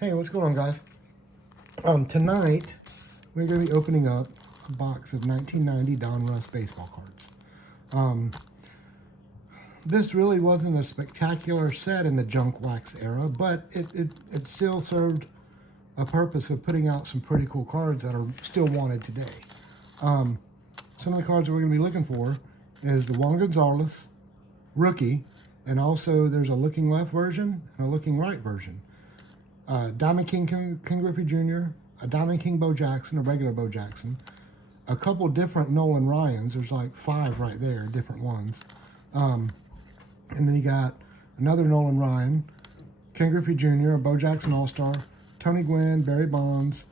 Hey, what's going on, guys? Tonight we're going to be opening up a box of 1990 Donruss baseball cards. This really wasn't a spectacular set in the junk wax era, but it still served a purpose of putting out some pretty cool cards that are still wanted today. Some of the cards that we're going to be looking for is the Juan Gonzalez rookie, and also there's a looking left version and a looking right version. Diamond King Griffey Jr., a Diamond King Bo Jackson, a regular Bo Jackson, a couple different Nolan Ryans. There's like 5 right there, different ones. And then you got another Nolan Ryan, Ken Griffey Jr., a Bo Jackson All-Star, Tony Gwynn, Barry Bonds,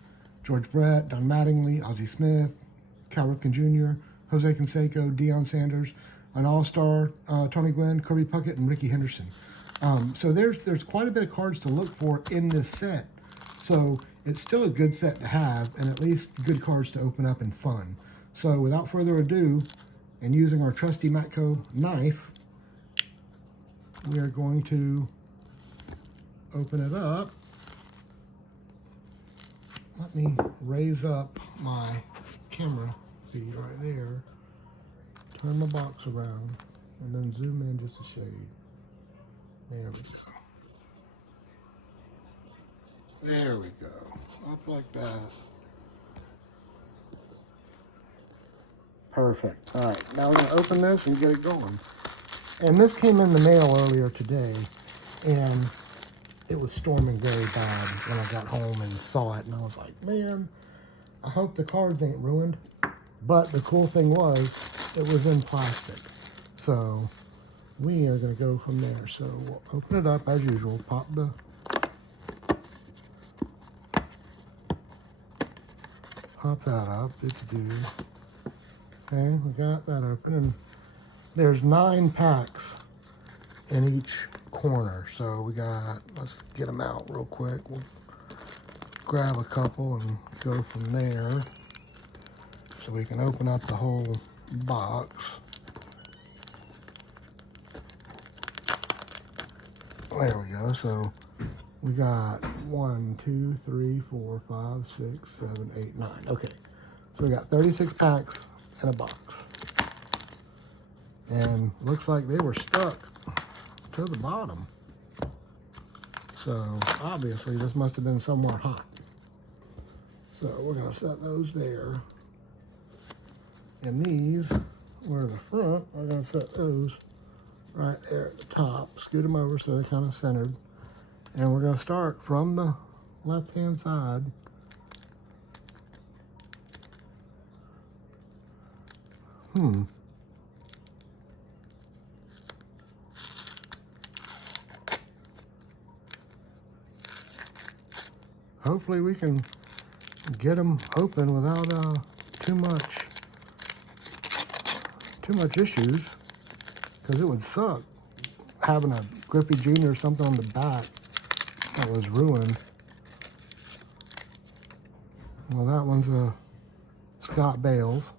George Brett, Don Mattingly, Ozzie Smith, Cal Ripken Jr., Jose Canseco, Deion Sanders, an All-Star, Tony Gwynn, Kirby Puckett, and Ricky Henderson. So there's quite a bit of cards to look for in this set. So it's still a good set to have, and at least good cards to open up and fun. So without further ado, and using our trusty Matco knife, we are going to open it up. Let me raise up my camera feed right there, turn the box around, and then zoom in just a shade. There we go. There we go. Up like that. Perfect. All right, now we're going to open this and get it going. And this came in the mail earlier today, and it was storming very bad when I got home and saw it, and I was like, man, I hope the cards ain't ruined. But the cool thing was, it was in plastic. So we are going to go from there. So we'll open it up as usual. Pop that up. Okay, we got that open, and there's 9 packs in each corner. So we got, let's get them out real quick. We'll grab a couple and go from there so we can open up the whole box. There we go. So we got 1, 2, 3, 4, 5, 6, 7, 8, 9. Okay. So we got 36 packs in a box. And looks like they were stuck to the bottom. So obviously this must have been somewhere hot. So we're going to set those there. And these, where the front, we're going to set those right there at the top, scoot them over so they're kind of centered. And we're going to start from the left-hand side. Hopefully we can get them open without too much issues, because it would suck having a Griffey Jr. or something on the back that was ruined. Well, that one's a Scott Bales.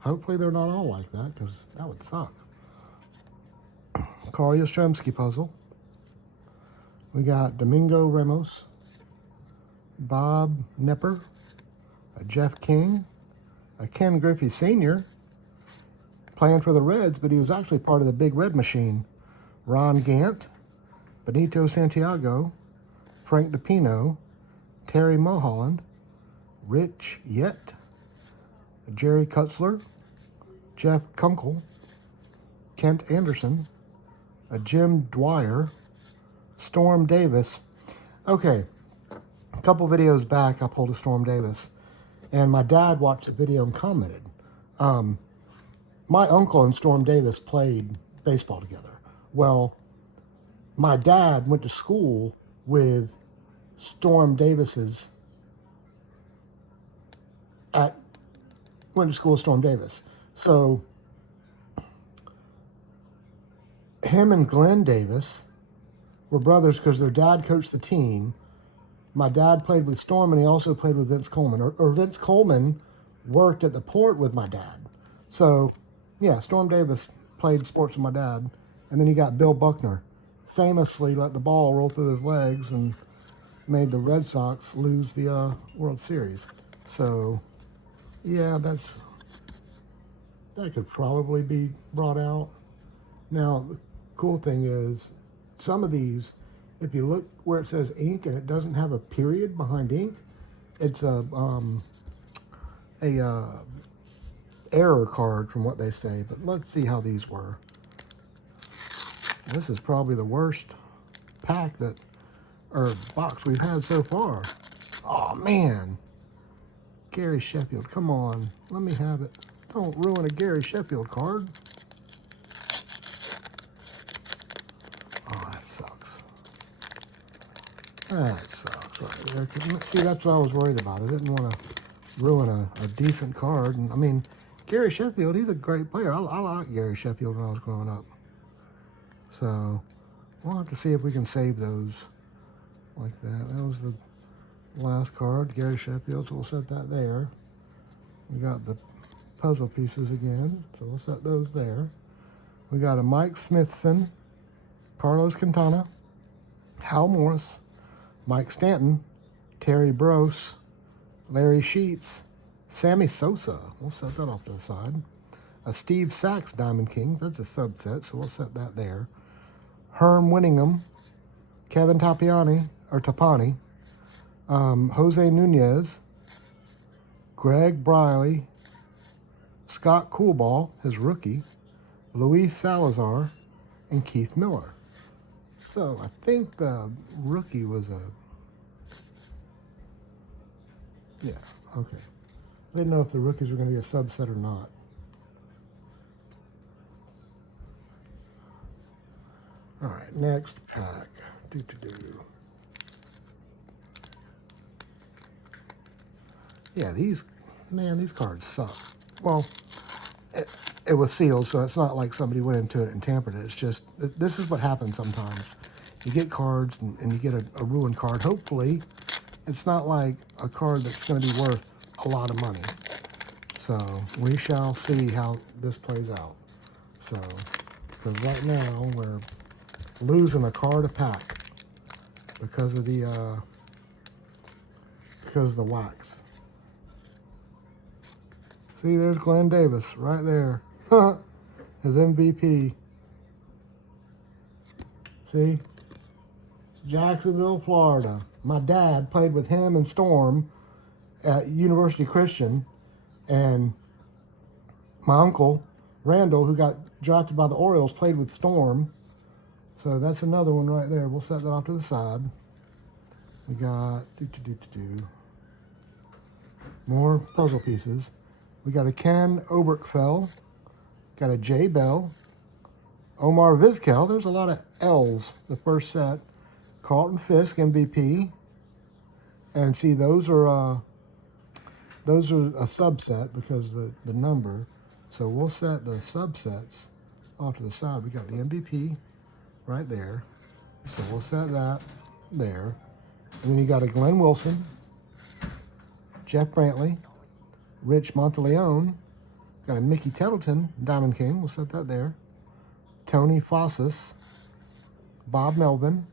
Hopefully they're not all like that, because that would suck. Carl Yastrzemski puzzle. We got Domingo Ramos, Bob Nepper, a Jeff King, a Ken Griffey Sr., playing for the Reds, but he was actually part of the Big Red Machine. Ron Gant, Benito Santiago, Frank DePino, Terry Mulholland, Rich Yett, Jerry Kutzler, Jeff Kunkel, Kent Anderson, a Jim Dwyer, Storm Davis. Okay, a couple videos back I pulled a Storm Davis, and my dad watched the video and commented. My uncle and Storm Davis played baseball together. Well, my dad went to school with Storm Davis. So him and Glenn Davis were brothers because their dad coached the team. My dad played with Storm, and he also played with Vince Coleman. Or Vince Coleman worked at the port with my dad. So yeah, Storm Davis played sports with my dad. And then you got Bill Buckner, famously let the ball roll through his legs and made the Red Sox lose the World Series. So, yeah, that could probably be brought out. Now, the cool thing is, some of these, if you look where it says ink and it doesn't have a period behind ink, it's a error card from what they say. But let's see how these were. This is probably the worst pack or box we've had so far. Oh man, Gary Sheffield, come on, let me have it. Don't ruin a Gary Sheffield card. Oh, that sucks. That sucks right there. See, that's what I was worried about. I didn't want to ruin a decent card. And I mean, Gary Sheffield, he's a great player. I liked Gary Sheffield when I was growing up. So we'll have to see if we can save those like that. That was the last card, Gary Sheffield, so we'll set that there. We got the puzzle pieces again, so we'll set those there. We got a Mike Smithson, Carlos Quintana, Hal Morris, Mike Stanton, Terry Brose, Larry Sheets, Sammy Sosa. We'll set that off to the side. A Steve Sachs Diamond Kings. That's a subset, so we'll set that there. Herm Winningham, Kevin Tapani, Jose Nunez, Greg Briley, Scott Coolball, his rookie, Luis Salazar, and Keith Miller. So I think the rookie was yeah, okay. I didn't know if the rookies were going to be a subset or not. All right, next pack. Yeah, these cards suck. Well, it was sealed, so it's not like somebody went into it and tampered it. It's just, this is what happens sometimes. You get cards and you get a ruined card. Hopefully, it's not like a card that's going to be worth a lot of money. So we shall see how this plays out. So, because right now we're losing a card a pack because of the wax. See, there's Glenn Davis right there. His MVP. See? Jacksonville, Florida. My dad played with him and Storm at University Christian, and my uncle, Randall, who got drafted by the Orioles, played with Storm. So that's another one right there. We'll set that off to the side. We got more puzzle pieces. We got a Ken Oberkfell, got a Jay Bell, Omar Vizquel. There's a lot of L's, the first set. Carlton Fisk, MVP. And see, those are a subset because the number. So we'll set the subsets off to the side. We got the MVP right there. So we'll set that there. And then you got a Glenn Wilson, Jeff Brantley, Rich Monteleone, got a Mickey Tettleton, Diamond King, we'll set that there. Tony Fossis, Bob Melvin,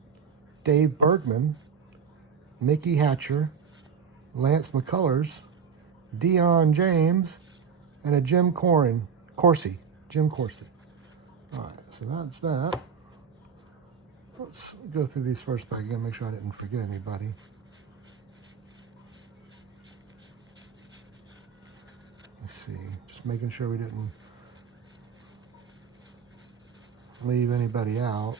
Dave Bergman, Mickey Hatcher, Lance McCullers, Dion James, and a Jim Corsi. All right, so that's that. Let's go through these first pack again, make sure I didn't forget anybody. Let's see, just making sure we didn't leave anybody out.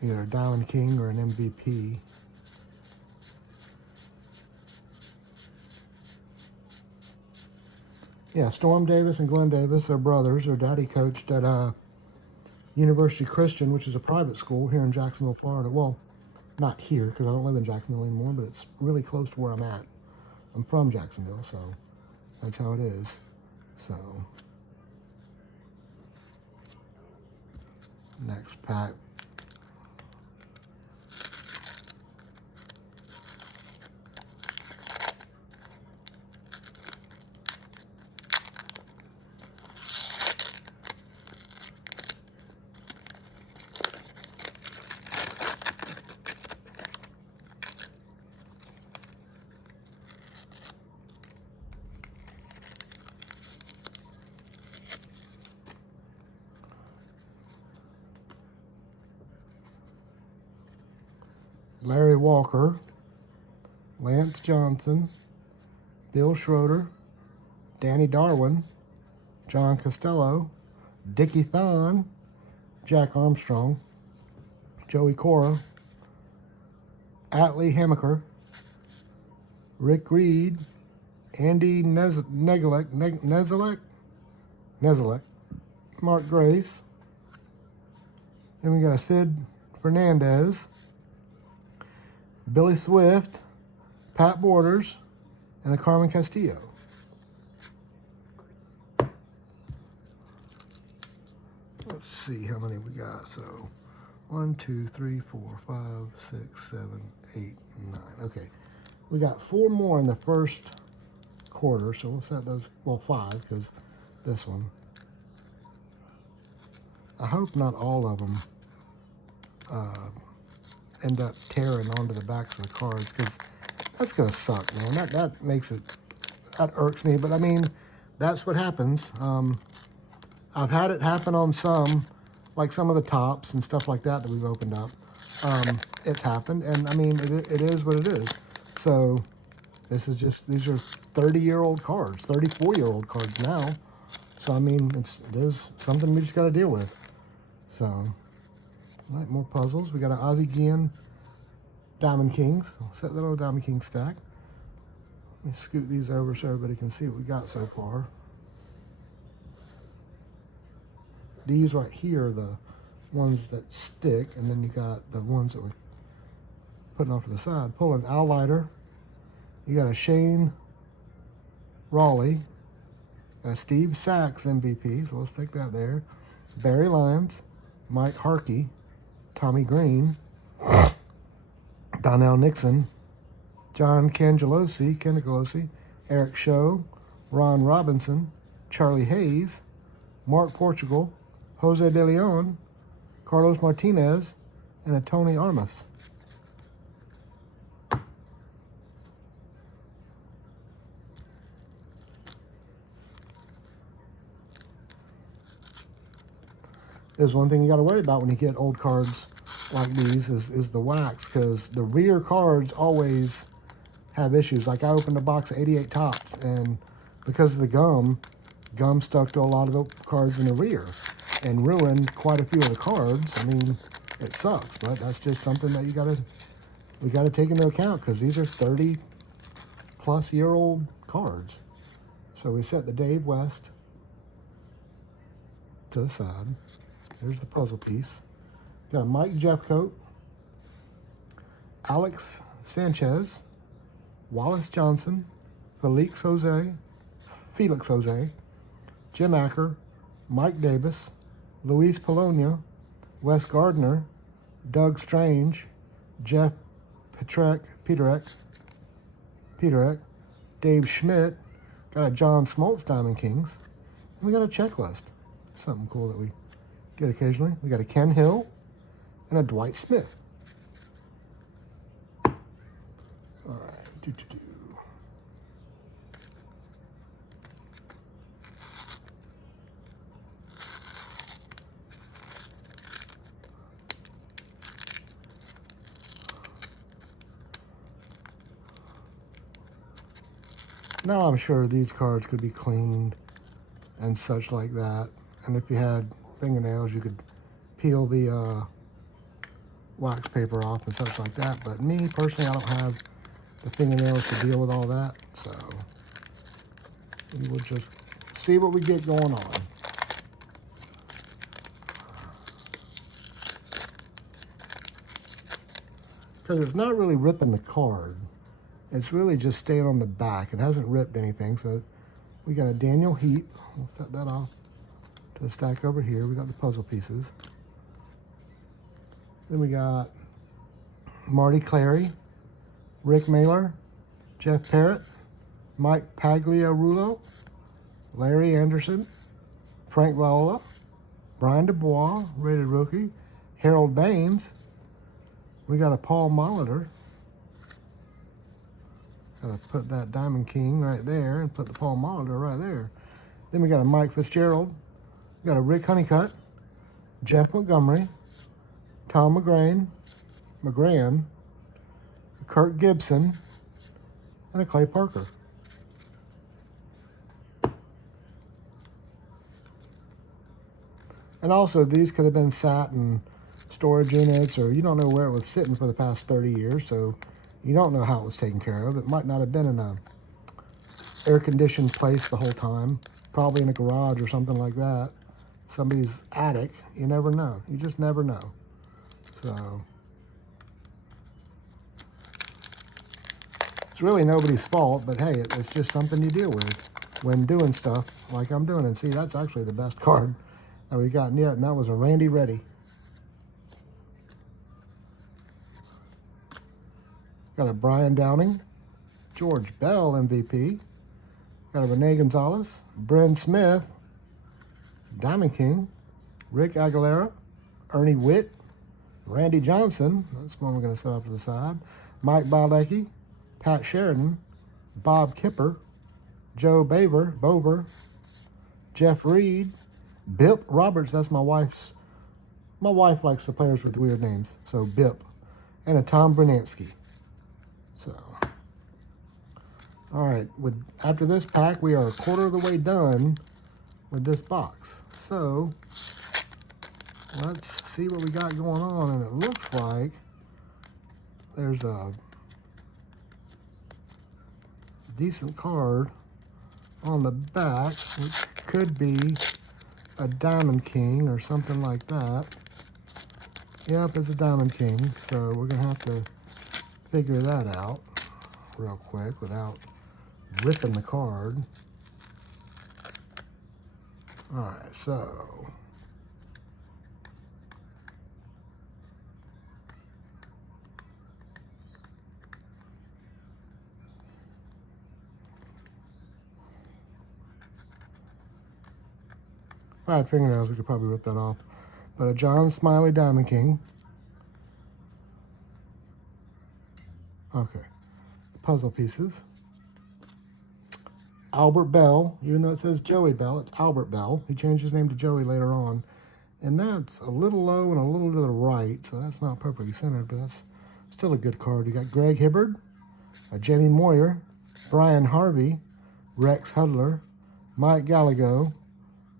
Either a Diamond King or an MVP. Yeah, Storm Davis and Glenn Davis are brothers. Their daddy coached at University Christian, which is a private school here in Jacksonville, Florida. Well, not here because I don't live in Jacksonville anymore, but it's really close to where I'm at. I'm from Jacksonville, so that's how it is. So, next pack. Larry Walker, Lance Johnson, Bill Schroeder, Danny Darwin, John Costello, Dickie Thon, Jack Armstrong, Joey Cora, Atlee Hammaker, Rick Reed, Andy Nezelek, Mark Grace. Then we got a Sid Fernandez, Billy Swift, Pat Borders, and a Carmen Castillo. Let's see how many we got. So 1, 2, 3, 4, 5, 6, 7, 8, 9. Okay. We got 4 more in the first quarter, so we'll set those, well, 5, because this one. I hope not all of them end up tearing onto the backs of the cards, because that's going to suck, man. That makes it, that irks me, but I mean, that's what happens. I've had it happen on some, like some of the tops and stuff like that we've opened up. It's happened, and I mean, it is what it is. So this is just, these are 30-year-old cards, 34-year-old cards now. So I mean, it is something we just got to deal with. So, all right, more puzzles. We got an Ozzie Guillen Diamond Kings. I'll set that on a Diamond King stack. Let me scoot these over so everybody can see what we got so far. These right here are the ones that stick, and then you got the ones that we're putting off to the side. Pull an Al Leiter. You got a Shane Raleigh. Got a Steve Sachs MVP, so let's take that there. Barry Lyons, Mike Harkey, Tommy Green, Donnell Nixon, John Cangelosi, Eric Show, Ron Robinson, Charlie Hayes, Mark Portugal, Jose De Leon, Carlos Martinez, and a Tony Armas. There's one thing you got to worry about when you get old cards like these is the wax, because the rear cards always have issues. Like I opened a box of 88 tops, and because of the gum stuck to a lot of the cards in the rear and ruined quite a few of the cards. I mean, it sucks, but that's just something that we gotta take into account, because these are 30-plus-year-old cards. So we set the Dave West to the side. There's the puzzle piece. Got a Mike Jeffcoat, Alex Sanchez, Wallace Johnson, Felix Jose, Jim Acker, Mike Davis, Luis Polonia, Wes Gardner, Doug Strange, Jeff Peterek, Dave Schmidt. Got a John Smoltz Diamond Kings. And we got a checklist. Something cool that we get occasionally. We got a Ken Hill and a Dwight Smith. All right. Now I'm sure these cards could be cleaned and such like that. And if you had fingernails, you could peel the wax paper off and such like that. But me, personally, I don't have the fingernails to deal with all that. So we will just see what we get going on. Because it's not really ripping the card. It's really just staying on the back. It hasn't ripped anything. So we got a Daniel Heap. We'll set that off to the stack over here. We got the puzzle pieces. Then we got Marty Clary, Rick Mailer, Jeff Parrott, Mike Pagliarulo, Larry Anderson, Frank Viola, Brian DuBois, rated rookie, Harold Baines. We got a Paul Molitor. Gotta put that Diamond King right there and put the Paul Molitor right there. Then we got a Mike Fitzgerald. We got a Rick Honeycutt, Jeff Montgomery, Tom McGran, a Kirk Gibson, and a Clay Parker. And also, these could have been sat in storage units, or you don't know where it was sitting for the past 30 years, so you don't know how it was taken care of. It might not have been in a air-conditioned place the whole time, probably in a garage or something like that. Somebody's attic. You never know. You just never know. So it's really nobody's fault, but hey, it's just something you deal with when doing stuff like I'm doing. And see, that's actually the best card that we've gotten yet, and that was a Randy Reddy. Got a Brian Downing, George Bell MVP. Got a Rene Gonzalez, Bryn Smith, Diamond King, Rick Aguilera, Ernie Witt, Randy Johnson, that's one we're going to set off to the side, Mike Baldecki, Pat Sheridan, Bob Kipper, Joe Bover, Jeff Reed, Bip Roberts, that's my wife's. My wife likes the players with weird names, so Bip, and a Tom Bernansky. So, all right, after this pack, we are a quarter of the way done with this box. So, let's see what we got going on, and it looks like there's a decent card on the back, which could be a Diamond King or something like that. Yep, it's a Diamond King, so we're going to have to figure that out real quick without ripping the card. All right, so if I had fingernails, we could probably rip that off. But a John Smiley Diamond King. Okay. Puzzle pieces. Albert Bell, even though it says Joey Bell, it's Albert Bell. He changed his name to Joey later on. And that's a little low and a little to the right, so that's not perfectly centered, but that's still a good card. You got Greg Hibbard, a Jamie Moyer, Brian Harvey, Rex Hudler, Mike Gallego,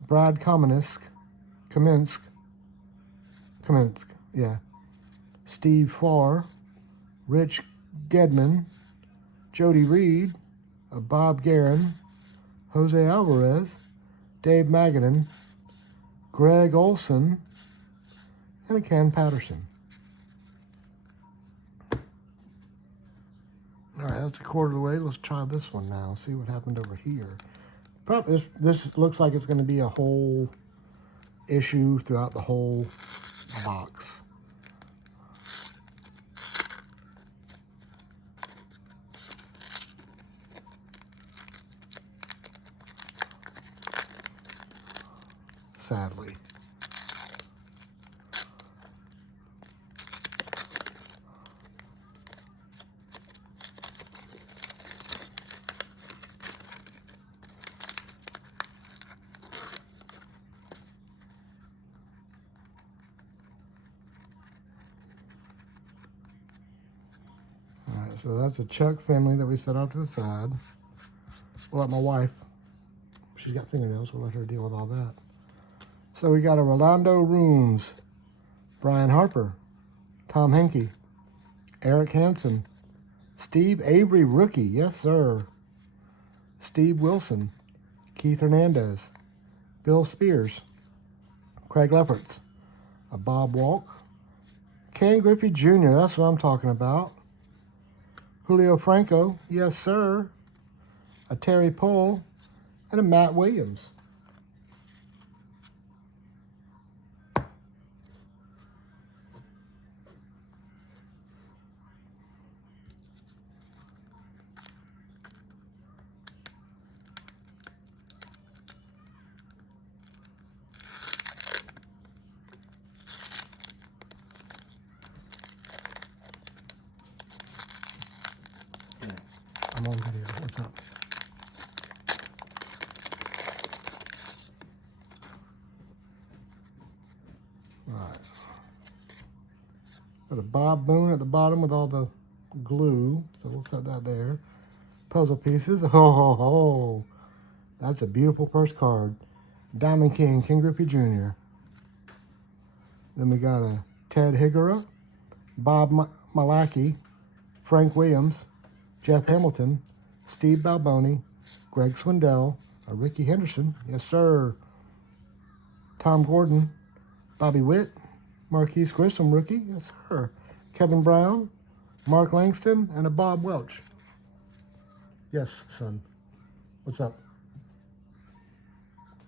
Brad Kamensk, yeah, Steve Farr, Rich Gedman, Jody Reed, Bob Guerin, Jose Alvarez, Dave Magadan, Greg Olson, and a Ken Patterson. All right, that's a quarter of the way. Let's try this one now. See what happened over here. Probably this looks like it's going to be a whole issue throughout the whole box. Sadly. So that's a Chuck Finley that we set off to the side. We'll let my wife, she's got fingernails, we'll let her deal with all that. So we got a Rolando Rooms, Brian Harper, Tom Henke, Eric Hansen, Steve Avery rookie, yes sir, Steve Wilson, Keith Hernandez, Bill Spears, Craig Lefferts, a Bob Walk, Ken Griffey Jr., that's what I'm talking about. Julio Franco, yes sir, a Terry Pohl, and a Matt Williams. I'm on video. What's up? All right. Got a Bob Boone at the bottom with all the glue, so we'll set that there. Puzzle pieces. Oh, that's a beautiful first card. Diamond King, King Griffey Jr. Then we got a Ted Higuera, Bob Malachy, Frank Williams, Jeff Hamilton, Steve Balboni, Greg Swindell, Ricky Henderson, yes sir, Tom Gordon, Bobby Witt, Marquise Grissom, rookie, yes sir, Kevin Brown, Mark Langston, and a Bob Welch. Yes, son. What's up?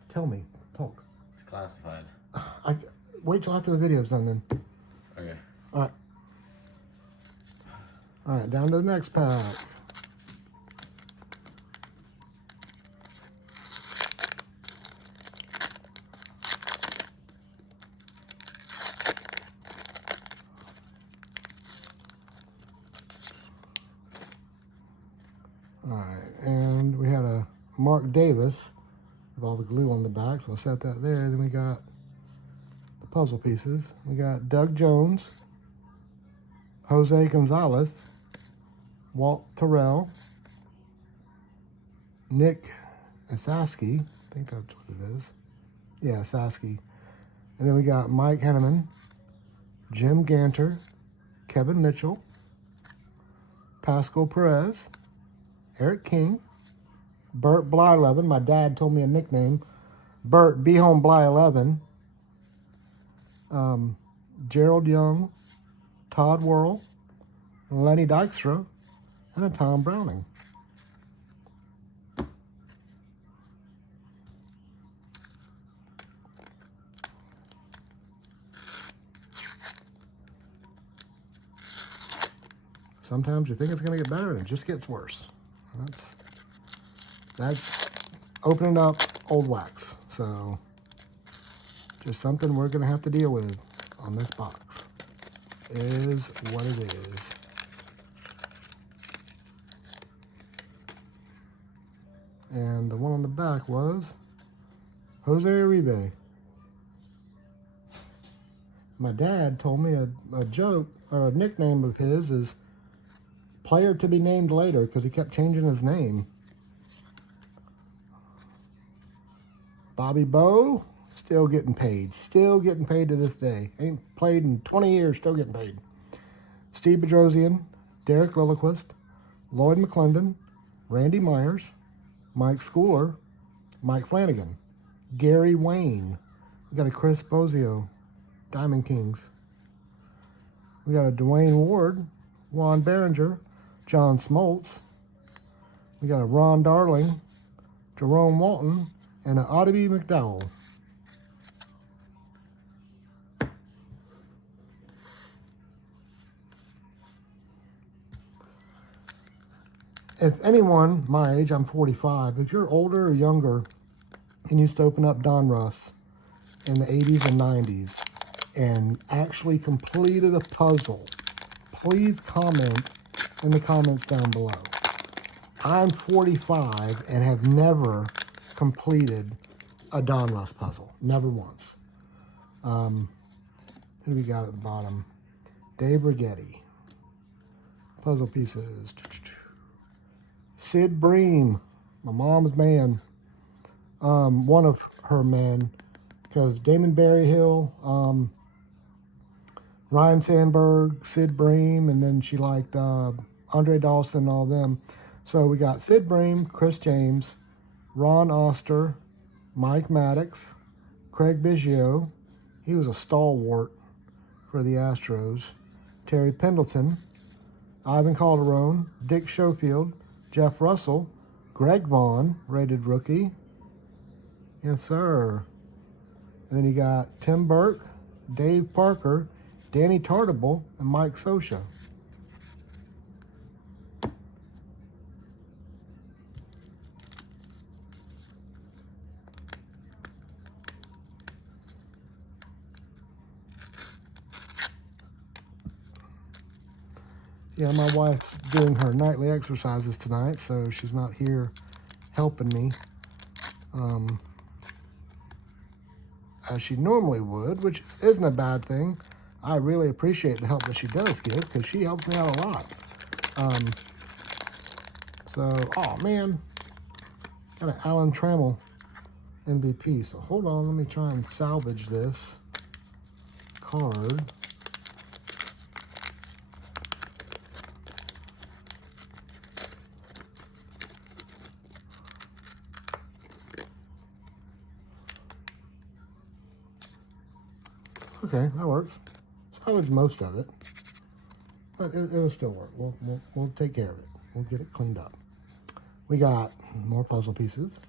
Tell me. Talk. It's classified. Wait till after the video's done then. Okay. All right. All right, down to the next pack. All right, and we had a Mark Davis with all the glue on the back, so I'll set that there. Then we got the puzzle pieces. We got Doug Jones, Jose Gonzalez, Walt Terrell, Nick Saski, I think that's what it is. Yeah, Saski. And then we got Mike Henneman, Jim Ganter, Kevin Mitchell, Pascal Perez, Eric King, Bert Bly11. My dad told me a nickname. Bert Be Home Bly11. Gerald Young, Todd Worrell, Lenny Dykstra, and a Tom Browning. Sometimes you think it's going to get better and it just gets worse. That's opening up old wax. So just something we're going to have to deal with on this box. Is what it is. And the one on the back was Jose Uribe. My dad told me a joke or a nickname of his is player to be named later because he kept changing his name. Bobby Bowe, still getting paid. Still getting paid to this day. Ain't played in 20 years, still getting paid. Steve Bedrosian, Derek Lilliquist, Lloyd McClendon, Randy Myers, Mike Schooler, Mike Flanagan, Gary Wayne. We got a Chris Bozio, Diamond Kings. We got a Dwayne Ward, Juan Behringer, John Smoltz. We got a Ron Darling, Jerome Walton, and an Audubey McDowell. If anyone my age, I'm 45, if you're older or younger and used to open up Donruss in the 80s and 90s and actually completed a puzzle, please comment in the comments down below. I'm 45 and have never completed a Donruss puzzle. Never once. Who do we got at the bottom? Dave Rigetti. Puzzle pieces. Sid Bream, my mom's man. One of her men, because Damon Berryhill, Ryan Sandberg, Sid Bream, and then she liked Andre Dawson and all them. So we got Sid Bream, Chris James, Ron Oster, Mike Maddox, Craig Biggio. He was a stalwart for the Astros. Terry Pendleton, Ivan Calderon, Dick Schofield, Jeff Russell, Greg Vaughn, rated rookie. Yes, sir. And then you got Tim Burke, Dave Parker, Danny Tartable, and Mike Scioscia. Yeah, my wife's doing her nightly exercises tonight, so she's not here helping me as she normally would, which isn't a bad thing. I really appreciate the help that she does give because she helps me out a lot. Oh man, got an Alan Trammell MVP. So hold on, let me try and salvage this card. Okay, that works. Salvage most of it, but it'll still work. We'll take care of it. We'll get it cleaned up. We got more puzzle pieces.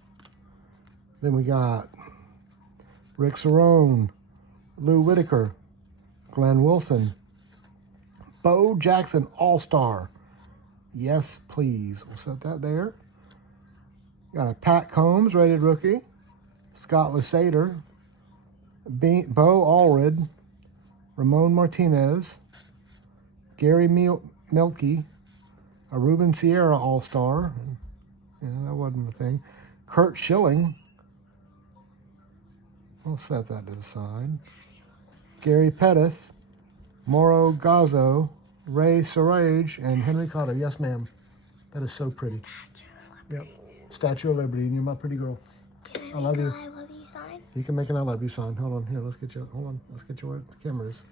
Then we got Rick Cerrone, Lou Whitaker, Glenn Wilson, Bo Jackson All-Star. Yes, please. We'll set that there. Got a Pat Combs rated rookie, Scott Lasater, Bo Allred, Ramon Martinez, Gary Mielke, a Ruben Sierra All-Star. Yeah, that wasn't a thing. Kurt Schilling. We'll set that to the side. Gary Pettis, Mauro Gazzo, Ray Sarage, and Henry Cotter. Yes, ma'am. That is so pretty. Yep. Statue of Liberty, and you're my pretty girl. I love you. I love you sign? You can make an I love you sign. Hold on. Here, let's get you where the camera is.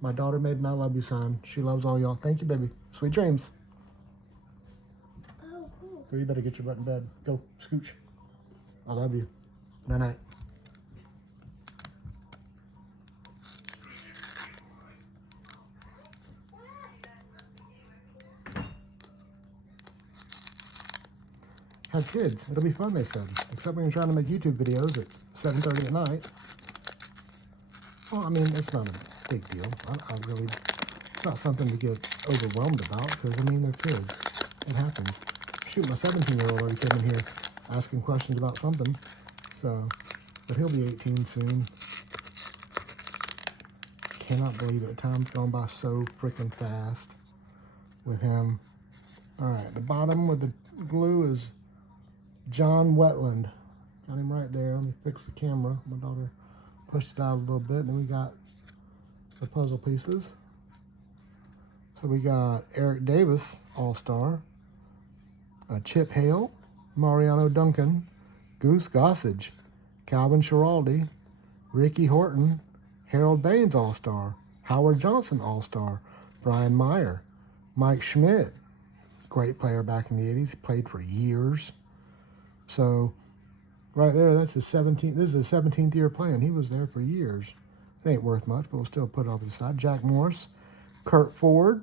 My daughter made an I love you sign. She loves all y'all. Thank you, baby. Sweet dreams. Oh, cool. Go, you better get your butt in bed. Go, scooch. I love you. Night-night. Have kids. It'll be fun, they said. Except when you're trying to make YouTube videos at 7:30 at night. Well, I mean, it's not a big deal. I really, it's not something to get overwhelmed about because, I mean, they're kids. It happens. Shoot, my 17-year-old already came in here asking questions about something. So, but he'll be 18 soon. Cannot believe it. Time's gone by so freaking fast with him. All right, the bottom with the glue is John Wetland. Got him right there. Let me fix the camera. My daughter pushed it out a little bit. Then we got the puzzle pieces. So we got Eric Davis, All-Star. Chip Hale, Mariano Duncan, Goose Gossage, Calvin Schiraldi, Ricky Horton, Harold Baines All-Star, Howard Johnson All-Star, Brian Meyer, Mike Schmidt, great player back in the 80s, played for years. So right there, that's his 17th. This is his 17th year playing. He was there for years. It ain't worth much, but we'll still put it off to the side. Jack Morris, Kurt Ford,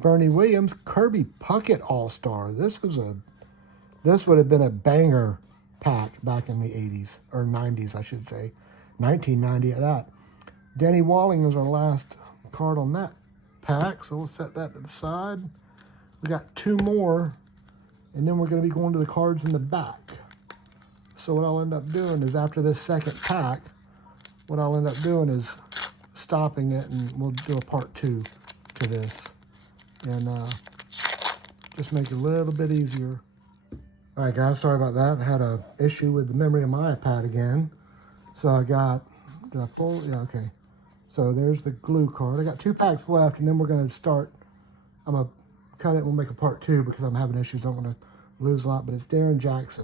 Bernie Williams, Kirby Puckett All-Star. This would have been a banger pack back in the 80s, or 90s, I should say. 1990 at that. Denny Walling was our last card on that pack, so we'll set that to the side. We got two more, and then we're going to be going to the cards in the back. So what I'll end up doing is after this second pack, what I'll end up doing is stopping it, and we'll do a part 2 to this. And just make it a little bit easier. All right, guys, sorry about that. I had an issue with the memory of my iPad again. So I got, did I pull? Yeah, okay. So there's the glue card. I got 2 packs left, and then we're going to start. I'm going to cut it and we'll make a part 2 because I'm having issues. I don't want to lose a lot, but it's Darren Jackson.